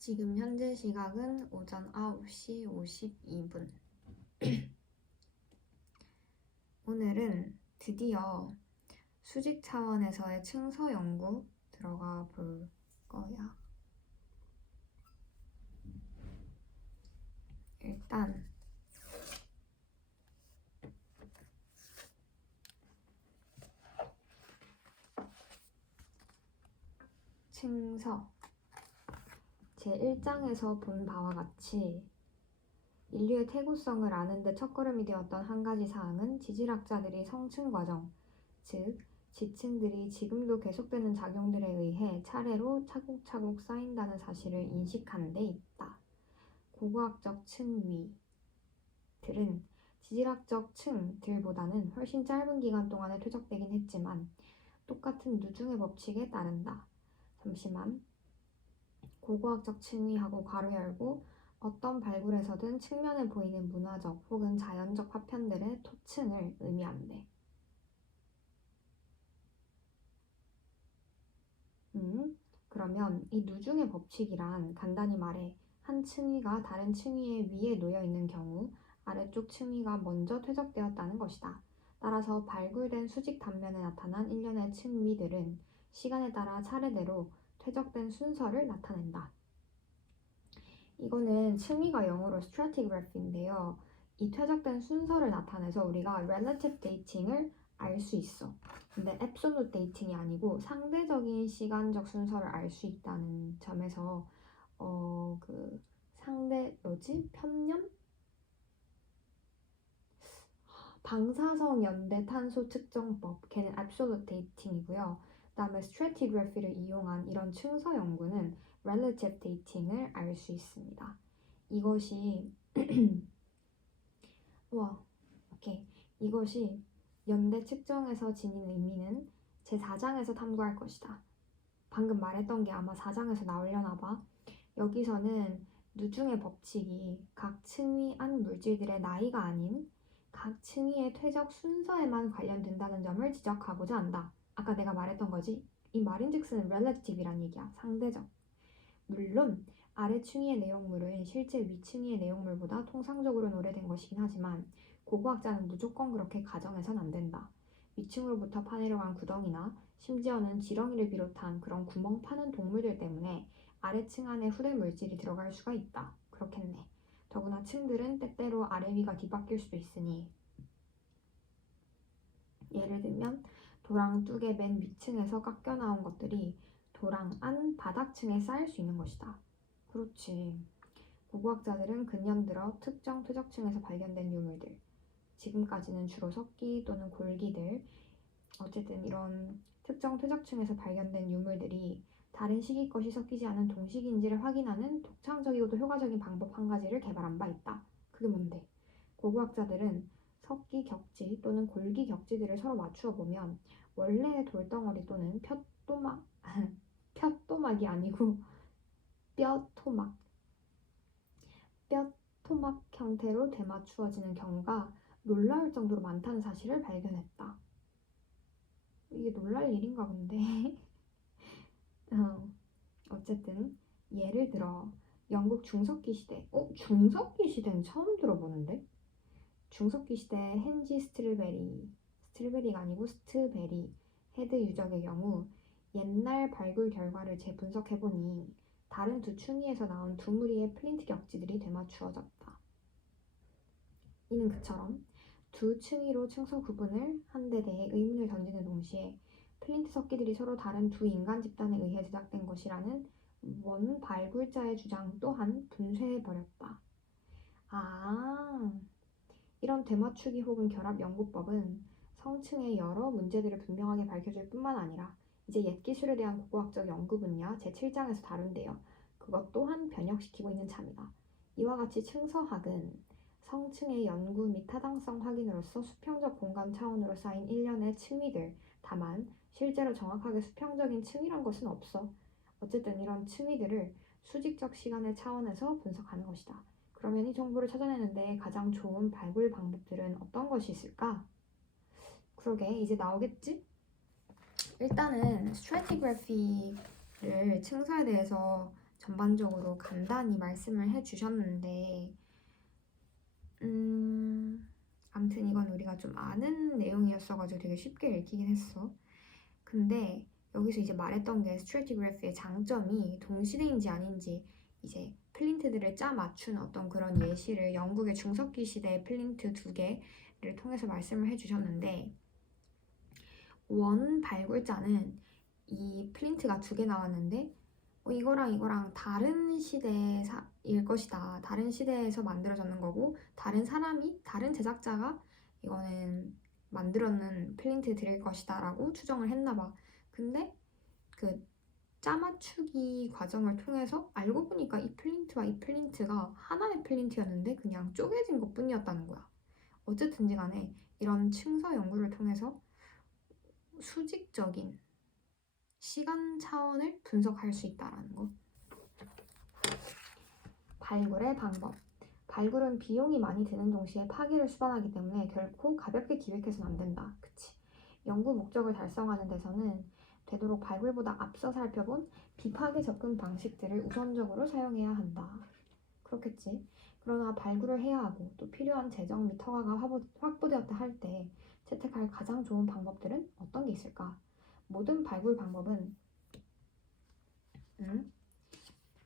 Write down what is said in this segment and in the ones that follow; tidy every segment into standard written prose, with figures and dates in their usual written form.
지금 현재 시각은 오전 9시 52분. 오늘은 드디어 수직 차원에서의 층서 연구 들어가 볼 거야. 일단 층서 제1장에서 본 바와 같이 인류의 태고성을 아는 데 첫걸음이 되었던 한 가지 사항은 지질학자들이 성층 과정, 즉 지층들이 지금도 계속되는 작용들에 의해 차례로 차곡차곡 쌓인다는 사실을 인식한 데 있다. 고고학적 층위들은 지질학적 층들보다는 훨씬 짧은 기간 동안에 퇴적되긴 했지만 똑같은 누중의 법칙에 따른다. 잠시만. 고고학적 층위하고 괄호 열고 어떤 발굴에서든 측면에 보이는 문화적 혹은 자연적 파편들의 토층을 의미한대. 그러면 이 누중의 법칙이란 간단히 말해 한 층위가 다른 층위의 위에 놓여 있는 경우 아래쪽 층위가 먼저 퇴적되었다는 것이다. 따라서 발굴된 수직 단면에 나타난 일련의 층위들은 시간에 따라 차례대로 퇴적된 순서를 나타낸다. 이거는 층위가 영어로 stratigraph인데요. 이 퇴적된 순서를 나타내서 우리가 relative dating을 알 수 있어. 근데 absolute dating이 아니고 상대적인 시간적 순서를 알 수 있다는 점에서 편년? 방사성 연대 탄소 측정법, 걔는 absolute dating이고요. 그다음에 stratigraphy를 이용한 이런 층서 연구는 relative dating을 알 수 있습니다. 이것이 이것이 연대 측정에서 지닌 의미는 제4장에서 탐구할 것이다. 방금 말했던 게 아마 4장에서 나오려나 봐. 여기서는 누중의 법칙이 각 층위 안 물질들의 나이가 아닌 각 층위의 퇴적 순서에만 관련된다는 점을 지적하고자 한다. 아까 내가 말했던 거지. 이 말인즉슨 relative이란 얘기야. 상대적. 물론 아래 층위의 내용물은 실제 위 층위의 내용물보다 통상적으로는 오래된 것이긴 하지만 고고학자는 무조건 그렇게 가정해선 안 된다. 위층으로부터 파내려간 구덩이나 심지어는 지렁이를 비롯한 그런 구멍 파는 동물들 때문에 아래층 안에 후대 물질이 들어갈 수가 있다. 그렇겠네. 더구나 층들은 때때로 아래 위가 뒤바뀔 수도 있으니 예를 들면 도랑 뚝의 맨 위층에서 깎여 나온 것들이 도랑 안 바닥층에 쌓일 수 있는 것이다. 그렇지. 고고학자들은 근년 들어 특정 퇴적층에서 발견된 유물들, 지금까지는 주로 석기 또는 골기들, 어쨌든 이런 특정 퇴적층에서 발견된 유물들이 다른 시기 것이 섞이지 않은 동식인지를 확인하는 독창적이고도 효과적인 방법 한 가지를 개발한 바 있다. 그게 뭔데? 고고학자들은 석기 격지 또는 골기 격지들을 서로 맞추어 보면 원래의 돌덩어리 또는 푯토막이 아니고 뼈토막 형태로 되맞추어지는 경우가 놀라울 정도로 많다는 사실을 발견했다. 이게 놀랄 일인가 본데. 어쨌든 예를 들어 영국 중석기 시대. 중석기 시대는 처음 들어보는데? 중석기 시대 헨지 스틸베리가 아니고 스트베리 헤드 유적의 경우 옛날 발굴 결과를 재분석해보니 다른 두 층위에서 나온 두 무리의 플린트 격지들이 되맞추어졌다. 이는 그처럼 두 층위로 층서 구분을 한 데 대해 의문을 던지는 동시에 플린트 석기들이 서로 다른 두 인간 집단에 의해 제작된 것이라는 원 발굴자의 주장 또한 분쇄해버렸다. 이런 되맞추기 혹은 결합 연구법은 성층의 여러 문제들을 분명하게 밝혀줄 뿐만 아니라 이제 옛 기술에 대한 고고학적 연구 분야 제7장에서 다룬대요. 그것 또한 변혁시키고 있는 참이다. 이와 같이 층서학은 성층의 연구 및 타당성 확인으로서 수평적 공간 차원으로 쌓인 일련의 층위들, 다만 실제로 정확하게 수평적인 층이란 것은 없어. 어쨌든 이런 층위들을 수직적 시간의 차원에서 분석하는 것이다. 그러면 이 정보를 찾아내는데 가장 좋은 발굴 방법들은 어떤 것이 있을까? 그러게 이제 나오겠지? 일단은 스트래티그래피를 층서에 대해서 전반적으로 간단히 말씀을 해주셨는데 아무튼 이건 우리가 좀 아는 내용이었어가지고 되게 쉽게 읽히긴 했어. 근데 여기서 이제 말했던 게 스트래티그래프의 장점이 동시대인지 아닌지 이제 플린트들을 짜 맞춘 어떤 그런 예시를 영국의 중석기 시대의 플린트 2개를 통해서 말씀을 해주셨는데 원 발굴자는 이 플린트가 2개 나왔는데 이거랑 다른 시대일 것이다. 다른 시대에서 만들어졌는 거고 다른 제작자가 이거는 만들었는 플린트들일 것이다 라고 추정을 했나 봐. 근데 그 짜맞추기 과정을 통해서 알고 보니까 이 플린트와 이 플린트가 하나의 플린트였는데 그냥 쪼개진 것 뿐이었다는 거야. 어쨌든지 간에 이런 층서 연구를 통해서 수직적인 시간 차원을 분석할 수 있다는 거. 발굴의 방법. 발굴은 비용이 많이 드는 동시에 파괴를 수반하기 때문에 결코 가볍게 기획해서는 안 된다. 그치? 연구 목적을 달성하는 데서는 되도록 발굴보다 앞서 살펴본 비파괴 접근 방식들을 우선적으로 사용해야 한다. 그렇겠지? 그러나 발굴을 해야 하고 또 필요한 재정 및 허가가 확보되었다 할 때 채택할 가장 좋은 방법들은 어떤 게 있을까? 모든 발굴 방법은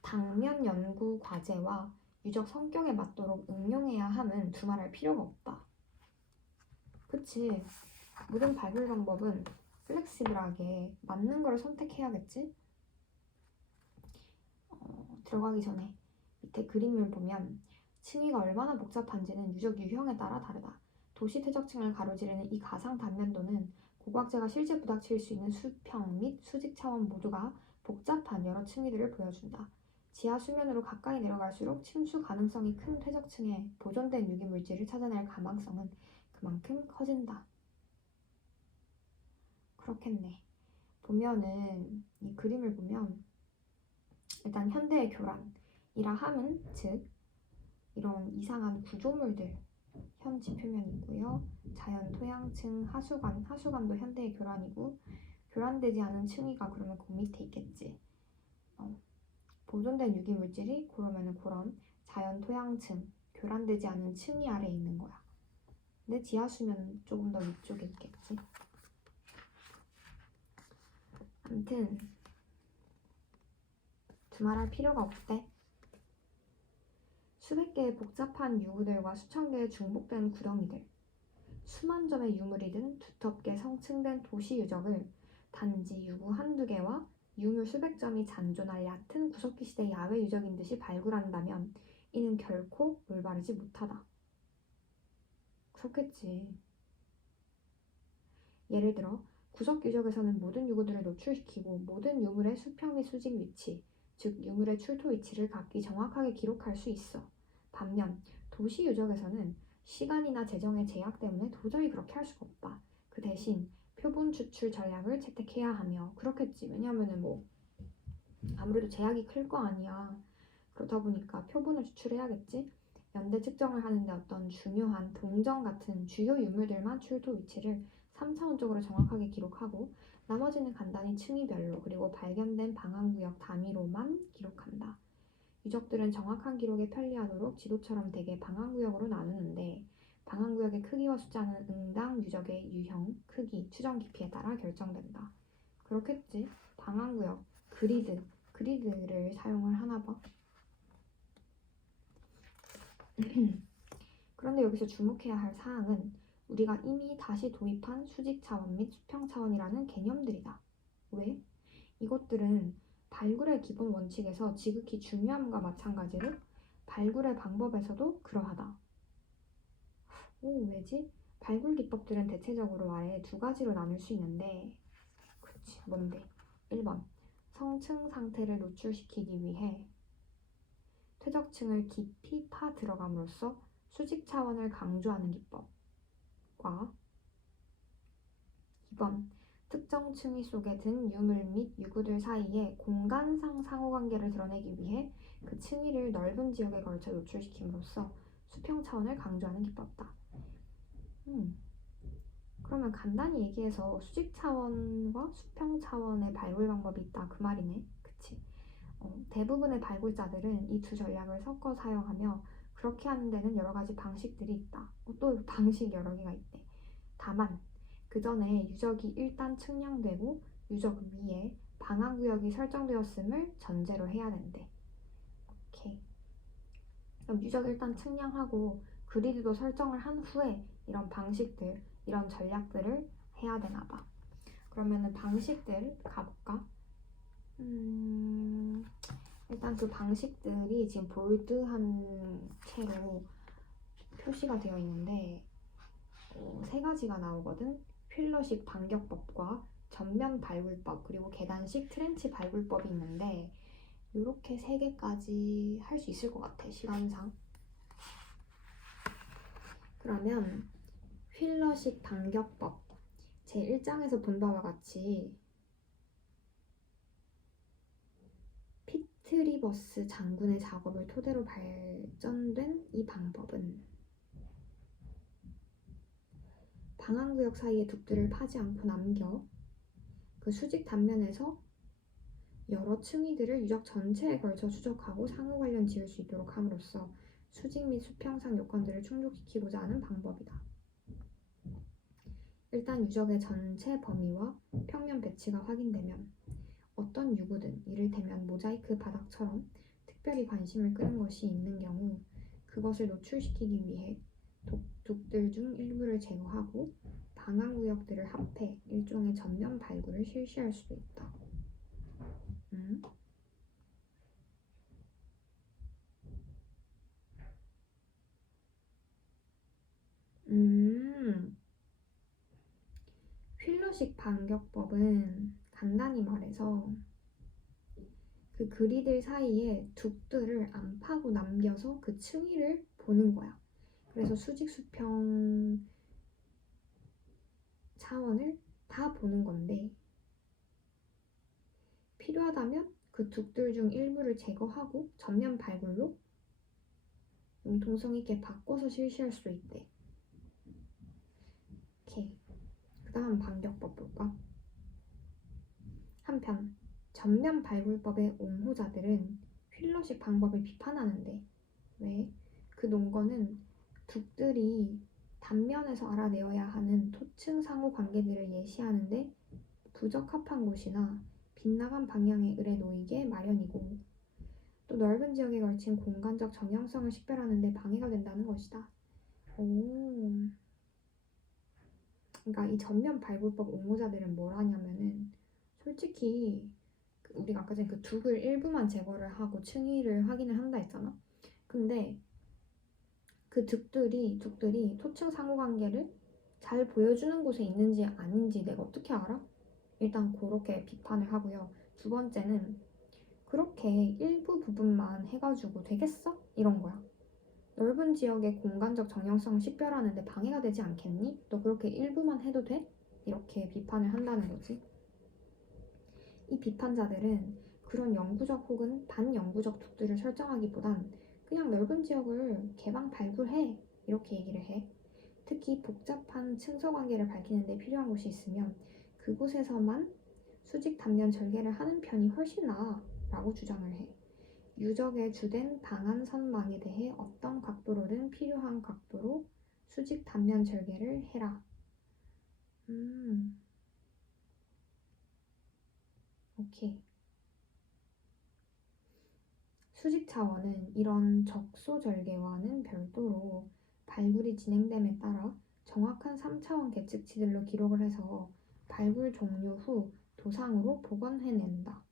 당면 연구 과제와 유적 성격에 맞도록 응용해야 함은 두말할 필요가 없다. 그치? 모든 발굴 방법은 플렉시블하게 맞는 걸 선택해야겠지? 들어가기 전에 밑에 그림을 보면 층위가 얼마나 복잡한지는 유적 유형에 따라 다르다. 도시 퇴적층을 가로지르는 이 가상 단면도는 고고학자가 실제 부닥칠 수 있는 수평 및 수직 차원 모두가 복잡한 여러 층위들을 보여준다. 지하 수면으로 가까이 내려갈수록 침수 가능성이 큰 퇴적층에 보존된 유기물질을 찾아낼 가망성은 그만큼 커진다. 그렇겠네. 보면은 이 그림을 보면 일단 현대의 교란이라 함은 즉 이런 이상한 구조물들 현 지표면이고요. 자연 토양층 하수관도 현대의 교란이고 교란되지 않은 층위가 그러면 그 밑에 있겠지. 보존된 유기물질이 그러면은 그런 자연 토양층 교란되지 않은 층위 아래에 있는 거야. 근데 지하수면 조금 더 위쪽에 있겠지. 아무튼 두말할 필요가 없대. 수백 개의 복잡한 유구들과 수천 개의 중복된 구덩이들, 수만 점의 유물이든 두텁게 성층된 도시 유적을 단지 유구 한두 개와 유물 수백 점이 잔존할 얕은 구석기 시대 야외 유적인 듯이 발굴한다면 이는 결코 올바르지 못하다. 그렇겠지. 예를 들어 구석 유적에서는 모든 유구들을 노출시키고 모든 유물의 수평 및 수직 위치, 즉 유물의 출토 위치를 각기 정확하게 기록할 수 있어. 반면 도시 유적에서는 시간이나 재정의 제약 때문에 도저히 그렇게 할 수가 없다. 그 대신 표본 추출 전략을 채택해야 하며 그렇겠지. 왜냐하면은 아무래도 제약이 클 거 아니야. 그러다 보니까 표본을 추출해야겠지. 연대 측정을 하는데 어떤 중요한 동전 같은 주요 유물들만 출토 위치를 3차원적으로 정확하게 기록하고 나머지는 간단히 층위별로 그리고 발견된 방황구역 단위로만 기록한다. 유적들은 정확한 기록에 편리하도록 지도처럼 대개 방황구역으로 나누는데 방황구역의 크기와 숫자는 응당 유적의 유형, 크기, 추정 깊이에 따라 결정된다. 그렇겠지. 방황구역, 그리드를 사용을 하나 봐. 그런데 여기서 주목해야 할 사항은 우리가 이미 다시 도입한 수직 차원 및 수평 차원이라는 개념들이다. 왜? 이것들은 발굴의 기본 원칙에서 지극히 중요함과 마찬가지로 발굴의 방법에서도 그러하다. 왜지? 발굴 기법들은 대체적으로 아래 두 가지로 나눌 수 있는데 그치, 뭔데? 1번, 성층 상태를 노출시키기 위해 퇴적층을 깊이 파 들어감으로써 수직 차원을 강조하는 기법과 2번, 특정 층위 속에 든 유물 및 유구들 사이의 공간상 상호관계를 드러내기 위해 그 층위를 넓은 지역에 걸쳐 노출시킴으로써 수평 차원을 강조하는 기법이다. 그러면 간단히 얘기해서 수직 차원과 수평 차원의 발굴 방법이 있다 그 말이네. 그치? 대부분의 발굴자들은 이 두 전략을 섞어 사용하며 그렇게 하는 데는 여러 가지 방식들이 있다. 또 방식 여러 개가 있대. 다만 그 전에 유적이 일단 측량되고 유적 위에 방한구역이 설정되었음을 전제로 해야 된대. 오케이. 그럼 유적 일단 측량하고 그리드도 설정을 한 후에 이런 방식들, 이런 전략들을 해야 되나 봐. 그러면은 방식들 가볼까? 일단 그 방식들이 지금 볼드한 채로 표시가 되어 있는데 세 가지가 나오거든. 휠러식 반격법과 전면 발굴법 그리고 계단식 트렌치 발굴법이 있는데 이렇게 세 개까지 할 수 있을 것 같아, 시간상. 그러면 휠러식 반격법 제 1장에서 본 바와 같이 피트리버스 장군의 작업을 토대로 발전된 이 방법은 방한구역 사이의 둑들을 파지 않고 남겨 그 수직 단면에서 여러 층위들을 유적 전체에 걸쳐 추적하고 상호 관련 지을 수 있도록 함으로써 수직 및 수평상 요건들을 충족시키고자 하는 방법이다. 일단 유적의 전체 범위와 평면 배치가 확인되면 어떤 유구든 이를테면 모자이크 바닥처럼 특별히 관심을 끄는 것이 있는 경우 그것을 노출시키기 위해 둑들 중 일부를 제거하고 방한구역들을 합해 일종의 전면 발굴을 실시할 수도 있다. 휠러식 반격법은 간단히 말해서 그 그리들 사이에 둑들을 안 파고 남겨서 그 층위를 보는 거야. 그래서 수직 수평 차원을 다 보는 건데 필요하다면 그 둑들 중 일부를 제거하고 전면 발굴로 융통성 있게 바꿔서 실시할 수도 있대. 오케이. 그 다음 반격법 볼까? 한편 전면 발굴법의 옹호자들은 휠러식 방법을 비판하는데 왜? 그 논거는 둑들이 단면에서 알아내어야 하는 토층 상호 관계들을 예시하는데 부적합한 곳이나 빗나간 방향의 을에 놓이게 마련이고 또 넓은 지역에 걸친 공간적 정형성을 식별하는 데 방해가 된다는 것이다. 그러니까 이 전면 발굴법 옹호자들은 뭘 하냐면은 솔직히 우리가 아까 전에 그 둑을 일부만 제거를 하고 층위를 확인을 한다 했잖아. 근데 그 둑들이 토층 상호관계를 잘 보여주는 곳에 있는지 아닌지 내가 어떻게 알아? 일단 그렇게 비판을 하고요. 두 번째는 그렇게 일부 부분만 해가지고 되겠어? 이런 거야. 넓은 지역의 공간적 정형성을 식별하는데 방해가 되지 않겠니? 너 그렇게 일부만 해도 돼? 이렇게 비판을 한다는 거지. 이 비판자들은 그런 영구적 혹은 반영구적 둑들을 설정하기보단 그냥 넓은 지역을 개방 발굴해 이렇게 얘기를 해. 특히 복잡한 층서 관계를 밝히는 데 필요한 곳이 있으면 그곳에서만 수직 단면 절개를 하는 편이 훨씬 나아 라고 주장을 해. 유적의 주된 방한선망에 대해 어떤 각도로든 필요한 각도로 수직 단면 절개를 해라. 오케이. 수직 차원은 이런 적소 절개와는 별도로 발굴이 진행됨에 따라 정확한 3차원 계측치들로 기록을 해서 발굴 종료 후 도상으로 복원해낸다.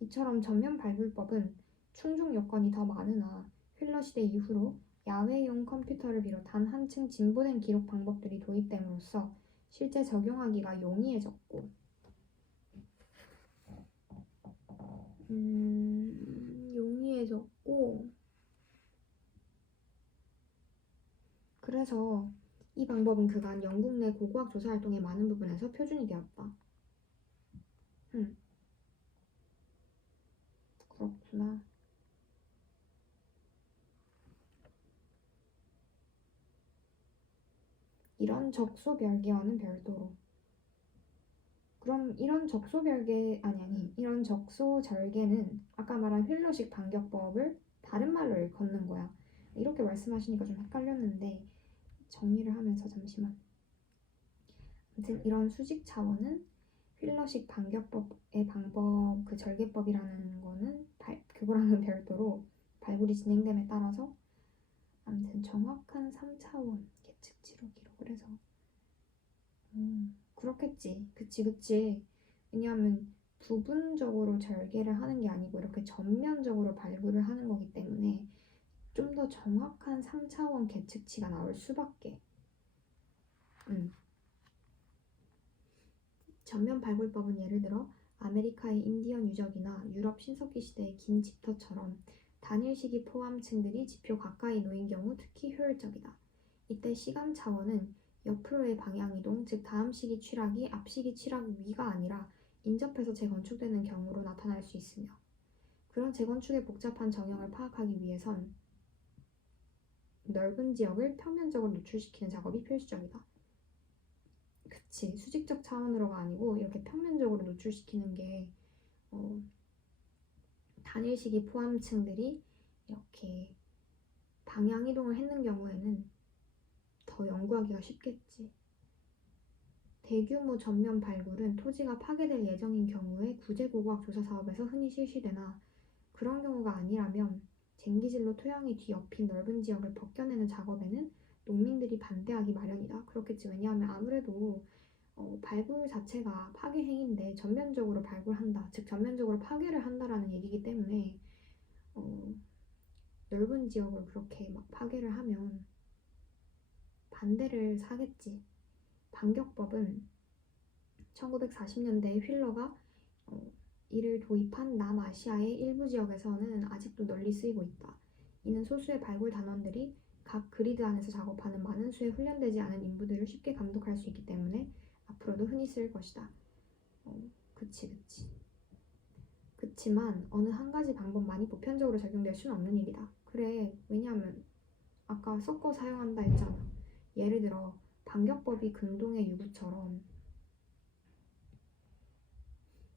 이처럼 전면 발굴법은 충족 요건이 더 많으나 휠러 시대 이후로 야외용 컴퓨터를 비롯한 한층 진보된 기록 방법들이 도입됨으로써 실제 적용하기가 용이해졌고 그래서 이 방법은 그간 영국 내 고고학 조사 활동의 많은 부분에서 표준이 되었다. 그렇구나. 이런 적소별개와는 별도로. 그럼 이런 이런 적소절개는 아까 말한 휠러식 반격법을 다른 말로 일컫는 거야. 이렇게 말씀하시니까 좀 헷갈렸는데 정리를 하면서 잠시만. 아무튼 이런 수직 차원은 휠러식 반격법의 방법, 그 절개법이라는 거는 그거랑은 별도로 발굴이 진행됨에 따라서 아무튼 정확한 3차원 계측치로 기록을 해서 그렇겠지. 그치. 왜냐하면 부분적으로 절개를 하는 게 아니고 이렇게 전면적으로 발굴을 하는 거기 때문에 좀 더 정확한 3차원 계측치가 나올 수밖에. 전면 발굴법은 예를 들어 아메리카의 인디언 유적이나 유럽 신석기 시대의 긴 집터처럼 단일 시기 포함층들이 지표 가까이 놓인 경우 특히 효율적이다. 이때 시간 차원은 옆으로의 방향이동, 즉 다음 시기 취락이 앞 시기 취락 위가 아니라 인접해서 재건축되는 경우로 나타날 수 있으며, 그런 재건축의 복잡한 정형을 파악하기 위해선 넓은 지역을 평면적으로 노출시키는 작업이 필수적이다. 그치, 수직적 차원으로가 아니고 이렇게 평면적으로 노출시키는 게 단일 시기 포함층들이 이렇게 방향 이동을 했는 경우에는 더 연구하기가 쉽겠지. 대규모 전면 발굴은 토지가 파괴될 예정인 경우에 구제고고학 조사 사업에서 흔히 실시되나, 그런 경우가 아니라면 쟁기질로 토양이 뒤엎인 넓은 지역을 벗겨내는 작업에는 농민들이 반대하기 마련이다. 그렇겠지. 왜냐하면 아무래도 발굴 자체가 파괴 행위인데 전면적으로 발굴한다, 즉 전면적으로 파괴를 한다라는 얘기이기 때문에 넓은 지역을 그렇게 막 파괴를 하면 반대를 사겠지. 반격법은 1940년대에 휠러가 이를 도입한 남아시아의 일부 지역에서는 아직도 널리 쓰이고 있다. 이는 소수의 발굴 단원들이 각 그리드 안에서 작업하는 많은 수의 훈련되지 않은 인부들을 쉽게 감독할 수 있기 때문에 앞으로도 흔히 쓰일 것이다. 그치. 그치만 어느 한 가지 방법만이 보편적으로 적용될 수는 없는 일이다. 그래, 왜냐하면 아까 섞어 사용한다 했잖아. 예를 들어 반격법이 근동의 유구처럼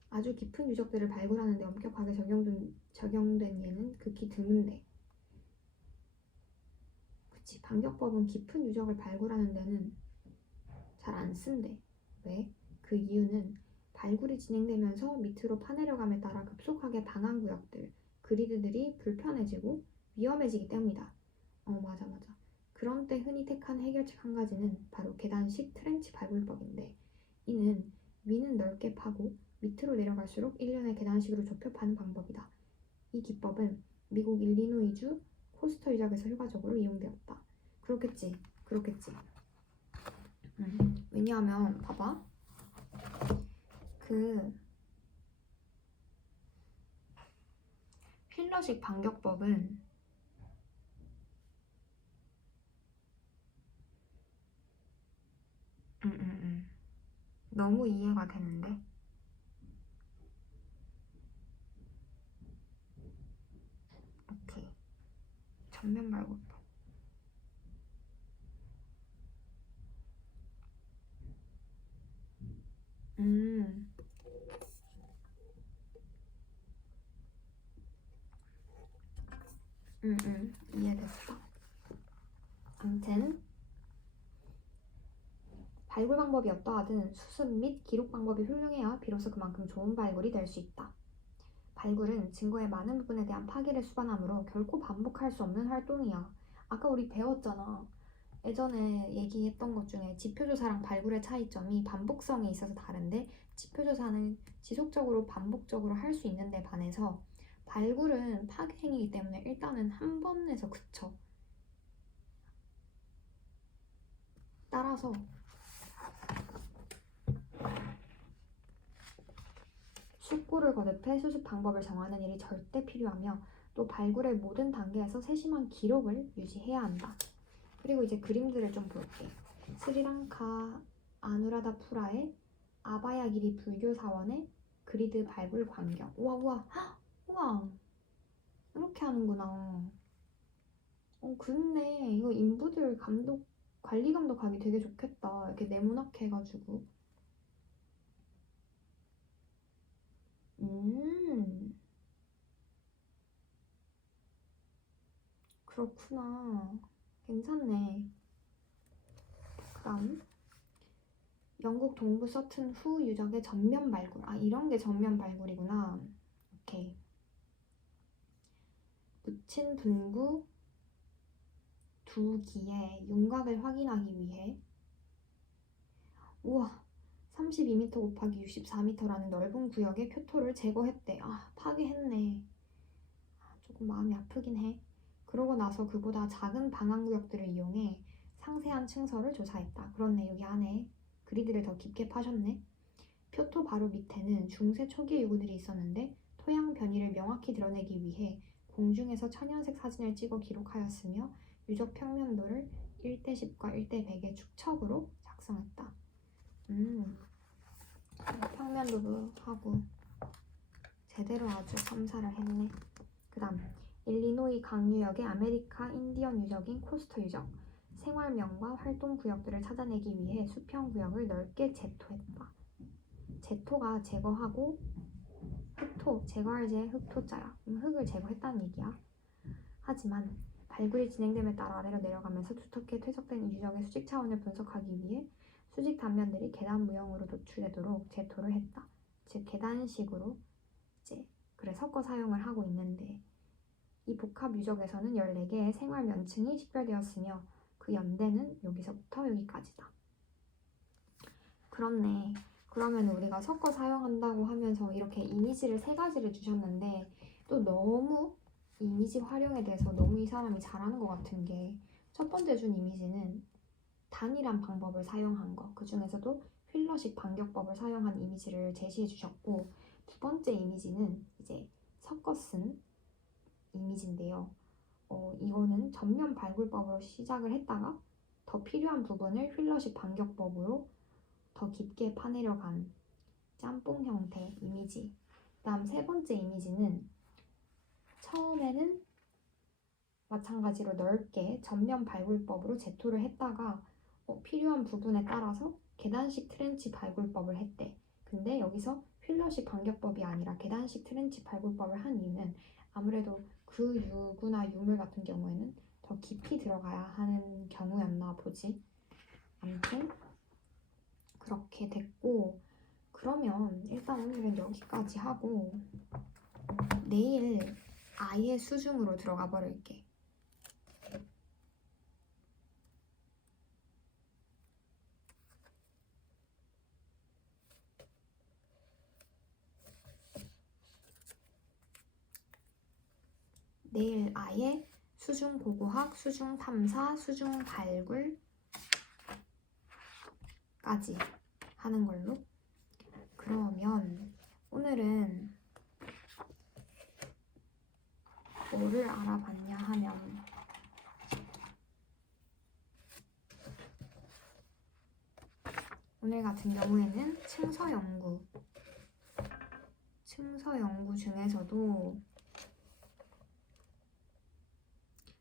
아주 깊은 유적들을 발굴하는 데 엄격하게 적용된 예는 극히 드문데. 그치, 반격법은 깊은 유적을 발굴하는 데는 잘 안 쓴대. 왜? 그 이유는 발굴이 진행되면서 밑으로 파내려감에 따라 급속하게 방한구역들, 그리드들이 불편해지고 위험해지기 때문이다. 맞아. 그런 때 흔히 택한 해결책 한 가지는 바로 계단식 트렌치 발굴법인데, 이는 위는 넓게 파고 밑으로 내려갈수록 일련의 계단식으로 좁혀 파는 방법이다. 이 기법은 미국 일리노이주 코스터 유적에서 효과적으로 이용되었다. 그렇겠지. 왜냐하면 봐봐, 그 휠러식 반격법은 너무 이해가 되는데. 오케이. 전면 발굴법. 이해됐어. 아무튼 발굴 방법이 어떠하든 수습 및 기록 방법이 훌륭해야 비로소 그만큼 좋은 발굴이 될 수 있다. 발굴은 증거의 많은 부분에 대한 파기를 수반하므로 결코 반복할 수 없는 활동이야. 아까 우리 배웠잖아. 예전에 얘기했던 것 중에 지표조사랑 발굴의 차이점이 반복성에 있어서 다른데, 지표조사는 지속적으로 반복적으로 할 수 있는 데 반해서 발굴은 파괴행위이기 때문에 일단은 한 번에서 그쳐. 따라서 숙고를 거듭해 수습 방법을 정하는 일이 절대 필요하며, 또 발굴의 모든 단계에서 세심한 기록을 유지해야 한다. 그리고 이제 그림들을 좀 볼게. 스리랑카 아누라다푸라의 아바야기리 불교 사원의 그리드 발굴 광경. 우와. 이렇게 하는구나. 그렇네. 이거 인부들 관리감독 하기 되게 좋겠다. 이렇게 네모나게 해가지고. 그렇구나. 괜찮네. 그다음 영국 동부 서튼 후 유적의 전면 발굴. 아, 이런 게 전면 발굴이구나. 오케이. 묻힌 분구 두 기의 윤곽을 확인하기 위해 우와 32m 곱하기 64m라는 넓은 구역의 표토를 제거했대. 아, 파괴했네. 조금 마음이 아프긴 해. 그러고 나서 그보다 작은 방한구역들을 이용해 상세한 층서를 조사했다. 그렇네, 여기 안에 그리드를 더 깊게 파셨네. 표토 바로 밑에는 중세 초기의 유구들이 있었는데 토양 변이를 명확히 드러내기 위해 공중에서 천연색 사진을 찍어 기록하였으며 유적 평면도를 1:10과 1:100의 축척으로 작성했다. 평면도도 하고 제대로 아주 감사를 했네. 그 다음 일리노이 강유역의 아메리카 인디언 유적인 코스터 유적. 생활명과 활동 구역들을 찾아내기 위해 수평 구역을 넓게 제토했다. 제토가 제거하고 흑토, 제거할 제 흑토자야. 흙을 제거했다는 얘기야. 하지만 발굴이 진행됨에 따라 아래로 내려가면서 두텁게 퇴적된 이 유적의 수직 차원을 분석하기 위해 수직 단면들이 계단 무형으로 노출되도록 제토를 했다. 즉 계단식으로 이제 그래 섞어 사용을 하고 있는데 이 복합 유적에서는 14개의 생활 면층이 식별되었으며 그 연대는 여기서부터 여기까지다. 그렇네. 그러면 우리가 섞어 사용한다고 하면서 이렇게 이미지를 3가지를 주셨는데 또 너무 이미지 활용에 대해서 너무 이 사람이 잘하는 것 같은 게 첫 번째 준 이미지는 단일한 방법을 사용한 거, 그 중에서도 휠러식 반격법을 사용한 이미지를 제시해 주셨고 두 번째 이미지는 이제 섞어 쓴 이미지인데요. 이거는 전면 발굴법으로 시작을 했다가 더 필요한 부분을 휠러식 반격법으로 더 깊게 파내려간 짬뽕 형태 이미지. 다음 세 번째 이미지는 처음에는 마찬가지로 넓게 전면 발굴법으로 제토를 했다가 필요한 부분에 따라서 계단식 트렌치 발굴법을 했대. 근데 여기서 휠러식 반격법이 아니라 계단식 트렌치 발굴법을 한 이유는 아무래도 그 유구나 유물 같은 경우에는 더 깊이 들어가야 하는 경우였나 보지. 아무튼 그렇게 됐고 그러면 일단 오늘은 여기까지 하고 내일 아예 수중으로 들어가 버릴게. 내일 아예 수중 고고학, 수중 탐사, 수중 발굴까지 하는 걸로. 그러면 오늘은 뭐를 알아봤냐 하면 오늘 같은 경우에는 층서 연구 중에서도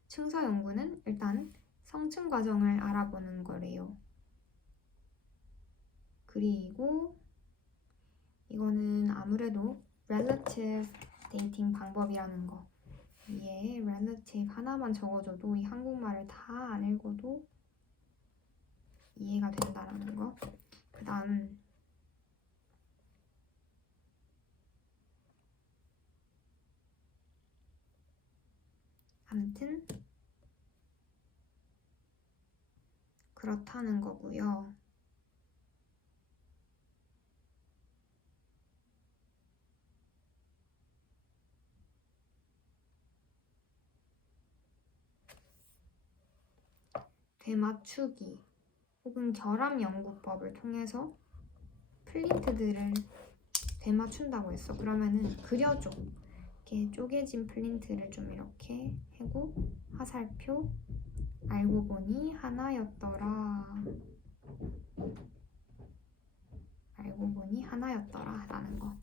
층서 연구는 일단 성층 과정을 알아보는 거래요. 그리고 이거는 아무래도 relative dating 방법이라는 거. 위에 relative 하나만 적어줘도 이 한국말을 다 안 읽어도 이해가 된다라는 거. 그 다음 아무튼 그렇다는 거고요. 되맞추기 혹은 결합 연구법을 통해서 플린트들을 되맞춘다고 했어. 그러면은 그려줘. 이렇게 쪼개진 플린트를 좀 이렇게 하고 화살표 알고 보니 하나였더라. 알고 보니 하나였더라 라는 거.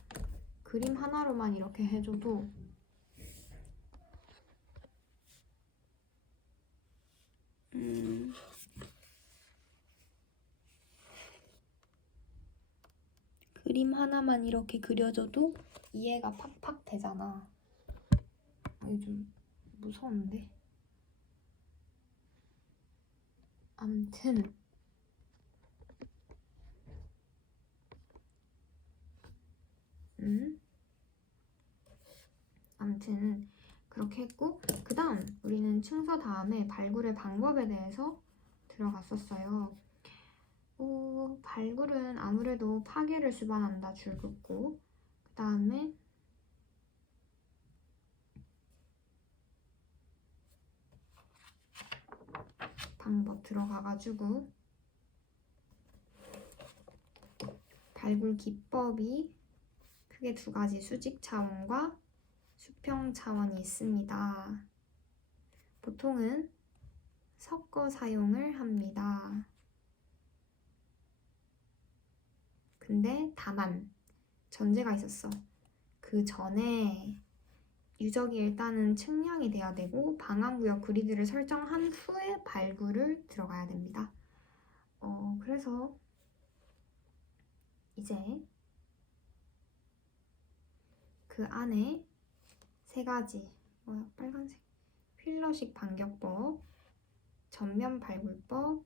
그림 하나로만 이렇게 해줘도 그림 하나만 이렇게 그려줘도 이해가 팍팍 되잖아. 이거 좀 무서운데? 암튼 암튼 그렇게 했고, 그 다음 우리는 층서 다음에 발굴의 방법에 대해서 들어갔었어요. 발굴은 아무래도 파괴를 수반한다, 줄 긋고. 그 다음에 방법 들어가가지고 발굴 기법이 크게 두 가지, 수직 차원과 수평 차원이 있습니다. 보통은 섞어 사용을 합니다. 근데 다만 전제가 있었어. 그 전에 유적이 일단은 측량이 돼야 되고 방한구역 그리드를 설정한 후에 발굴을 들어가야 됩니다. 그래서 이제 그 안에 세 가지, 빨간색, 휠러식 반격법, 전면 발굴법,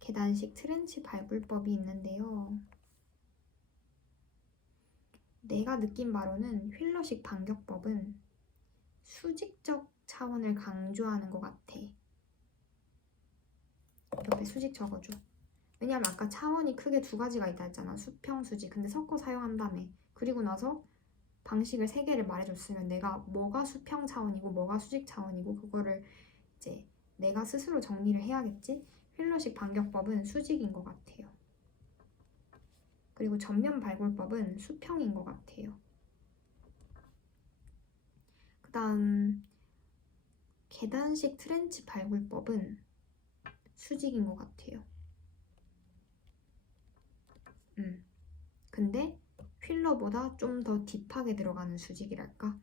계단식 트렌치 발굴법이 있는데요. 내가 느낀 바로는 휠러식 반격법은 수직적 차원을 강조하는 것 같아. 옆에 수직 적어줘. 왜냐면 아까 차원이 크게 두 가지가 있다 했잖아. 수평, 수직. 근데 섞어 사용한다며. 그리고 나서 방식을 세 개를 말해줬으면 내가 뭐가 수평 차원이고 뭐가 수직 차원이고 그거를 이제 내가 스스로 정리를 해야겠지? 휠러식 반격법은 수직인 것 같아요. 그리고 전면 발굴법은 수평인 것 같아요. 그 다음 계단식 트렌치 발굴법은 수직인 것 같아요. 근데 휠러보다 좀 더 딥하게 들어가는 수직이랄까?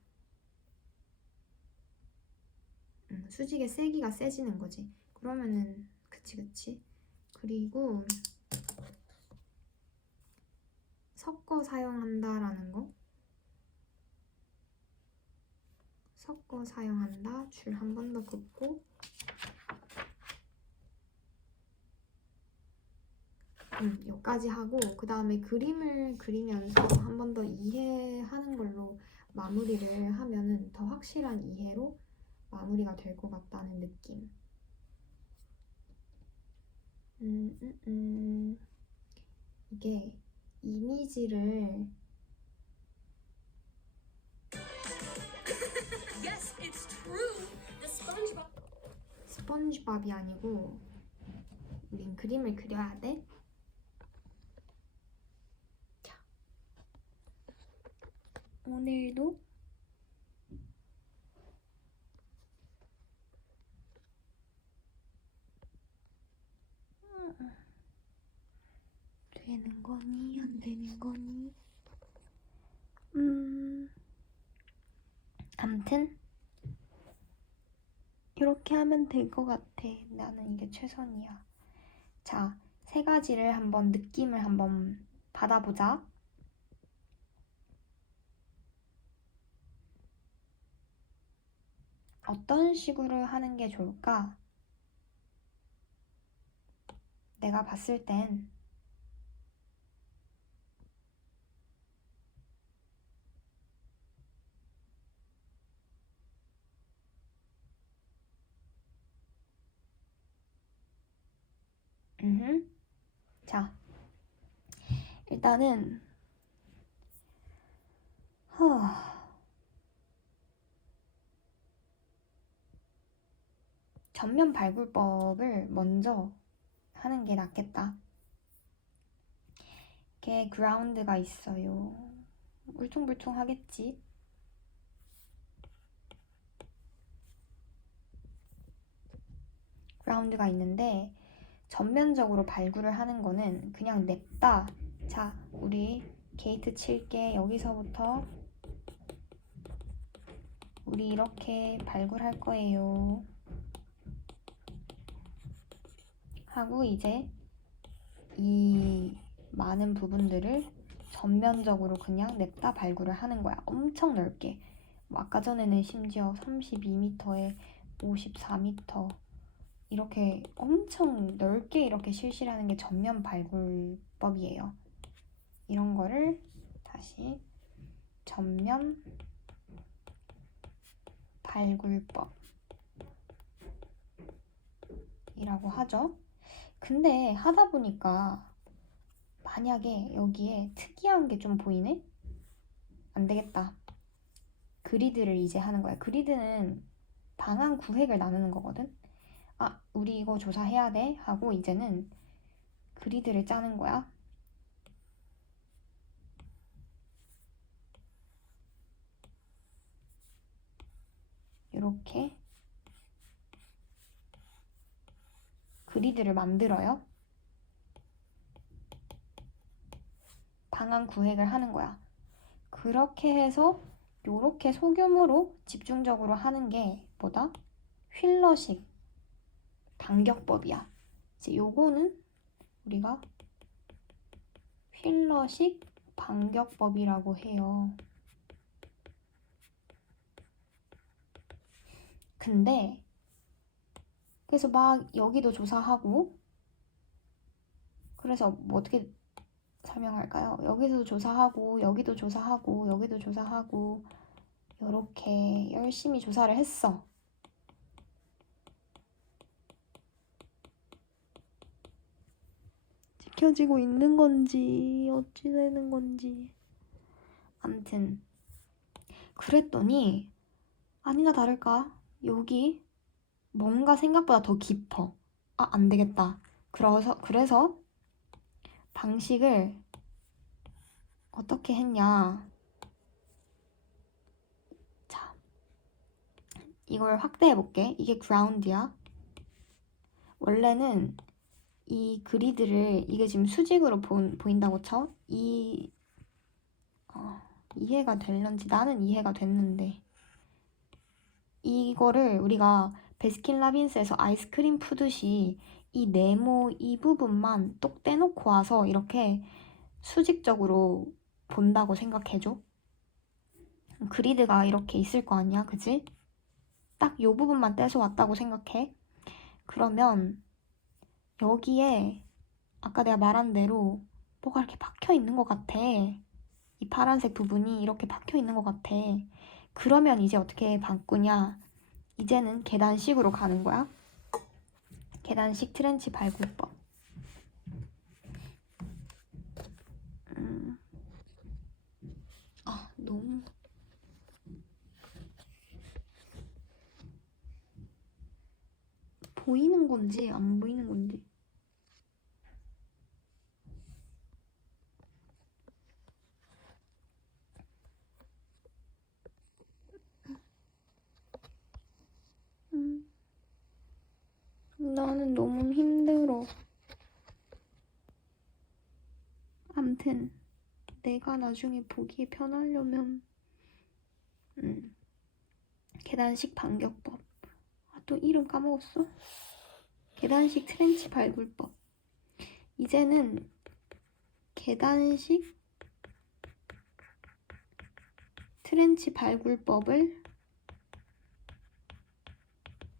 수직의 세기가 세지는 거지. 그러면은 그치. 그리고 섞어 사용한다라는 거. 섞어 사용한다. 줄 한 번 더 긋고 여기까지 하고 그 다음에 그림을 그리면서 한 번 더 이해하는 걸로 마무리를 하면은 더 확실한 이해로 마무리가 될 것 같다는 느낌. 이게 이미지를 Yes, it's true. The 스펀지밥이 아니고 우린 그림을 그려야 돼. 자, 오늘도 되는 거니 안 되는 거니? 아무튼 이렇게 하면 될 것 같아. 나는 이게 최선이야. 자, 세 가지를 한번 느낌을 한번 받아보자. 어떤 식으로 하는 게 좋을까? 내가 봤을 땐 자, 일단은 전면 발굴법을 먼저 하는 게 낫겠다. 이렇게 그라운드가 있어요. 울퉁불퉁 하겠지? 그라운드가 있는데 전면적으로 발굴을 하는 거는 그냥 냅다. 자, 우리 게이트 칠게. 여기서부터 우리 이렇게 발굴할 거예요. 하고 이제 이 많은 부분들을 전면적으로 그냥 냅다 발굴을 하는 거야. 엄청 넓게. 아까 전에는 심지어 32m에 54m 이렇게 엄청 넓게 이렇게 실시를 하는 게 전면 발굴법이에요. 이런 거를 다시 전면 발굴법이라고 하죠. 근데 하다 보니까 만약에 여기에 특이한 게 좀 보이네? 안 되겠다. 그리드를 이제 하는 거야. 그리드는 방안 구획을 나누는 거거든. 아, 우리 이거 조사해야 돼 하고 이제는 그리드를 짜는 거야. 이렇게 그리드를 만들어요. 방안 구획을 하는 거야. 그렇게 해서 이렇게 소규모로 집중적으로 하는 게 뭐다? 휠러식 반격법이야. 이제 요거는 우리가 휠러식 반격법이라고 해요. 근데 그래서 막 여기도 조사하고 그래서 뭐 어떻게 설명할까요? 여기도 조사하고 여기도 조사하고 여기도 조사하고 이렇게 열심히 조사를 했어. 지켜지고 있는 건지 어찌 되는 건지 암튼 그랬더니 아니나 다를까 여기 뭔가 생각보다 더 깊어. 아, 안 되겠다. 그래서 방식을 어떻게 했냐. 자, 이걸 확대해 볼게. 이게 그라운드야. 원래는 이 그리드를 이게 지금 수직으로 보인다고 쳐? 이해가 될런지 나는 이해가 됐는데 이거를 우리가 베스킨라빈스에서 아이스크림 푸듯이 이 네모 이 부분만 똑 떼놓고 와서 이렇게 수직적으로 본다고 생각해줘. 그리드가 이렇게 있을 거 아니야, 그치? 딱 이 부분만 떼서 왔다고 생각해. 그러면 여기에 아까 내가 말한 대로 뭐가 이렇게 박혀 있는 것 같아. 이 파란색 부분이 이렇게 박혀 있는 것 같아. 그러면 이제 어떻게 바꾸냐? 이제는 계단식으로 가는 거야. 계단식 트렌치 발굴법. 너무 보이는 건지 안 보이는 건지. 나는 너무 힘들어. 암튼 내가 나중에 보기에 편하려면 계단식 반격법. 아, 또 이름 까먹었어? 계단식 트렌치 발굴법. 이제는 계단식 트렌치 발굴법을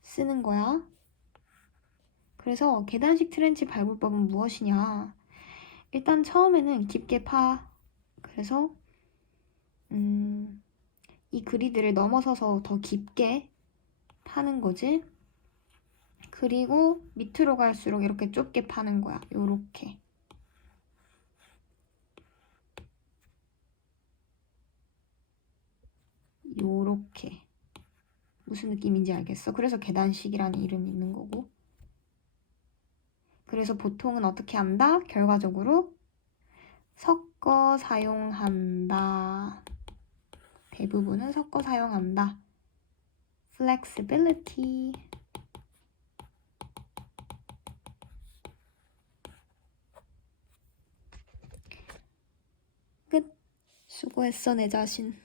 쓰는 거야. 그래서 계단식 트렌치 발굴법은 무엇이냐? 일단 처음에는 깊게 파. 그래서 이 그리드를 넘어서서 더 깊게 파는 거지. 그리고 밑으로 갈수록 이렇게 좁게 파는 거야. 요렇게. 요렇게. 무슨 느낌인지 알겠어? 그래서 계단식이라는 이름이 있는 거고. 그래서 보통은 어떻게 한다? 결과적으로 섞어 사용한다. 대부분은 섞어 사용한다. flexibility. 끝. 수고했어, 내 자신.